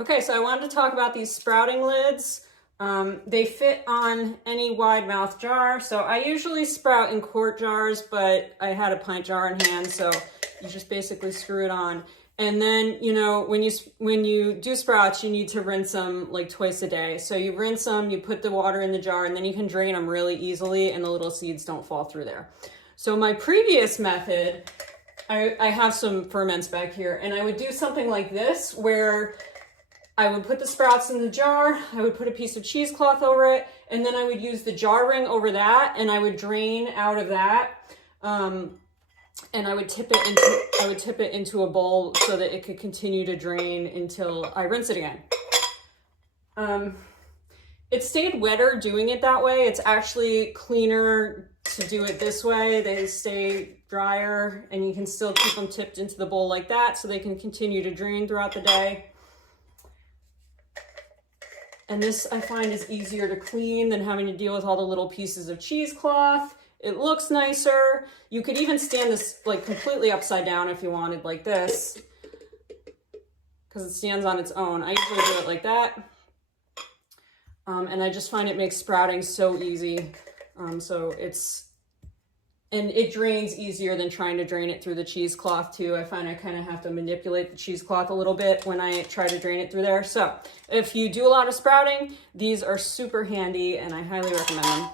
Okay, so I wanted to talk about these sprouting lids. They fit on any wide mouth jar. So I usually sprout in quart jars, but I had a pint jar in hand, so you just basically screw it on. And then, you know, when you do sprouts, you need to rinse them like twice a day. So you rinse them, you put the water in the jar, and then you can drain them really easily and the little seeds don't fall through there. So my previous method, I have some ferments back here, and I would do something like this where I would put the sprouts in the jar, I would put a piece of cheesecloth over it, and then I would use the jar ring over that, and I would drain out of that, and I would tip it into a bowl so that it could continue to drain until I rinse it again. It stayed wetter doing it that way. It's actually cleaner to do it this way. They stay drier, and you can still keep them tipped into the bowl like that so they can continue to drain throughout the day. And this I find is easier to clean than having to deal with all the little pieces of cheesecloth. It looks nicer. You could even stand this like completely upside down if you wanted, like this, because it stands on its own. I usually do it like that. And I just find it makes sprouting so easy. And it drains easier than trying to drain it through the cheesecloth too. I find I kind of have to manipulate the cheesecloth a little bit when I try to drain it through there. So if you do a lot of sprouting, these are super handy and I highly recommend them.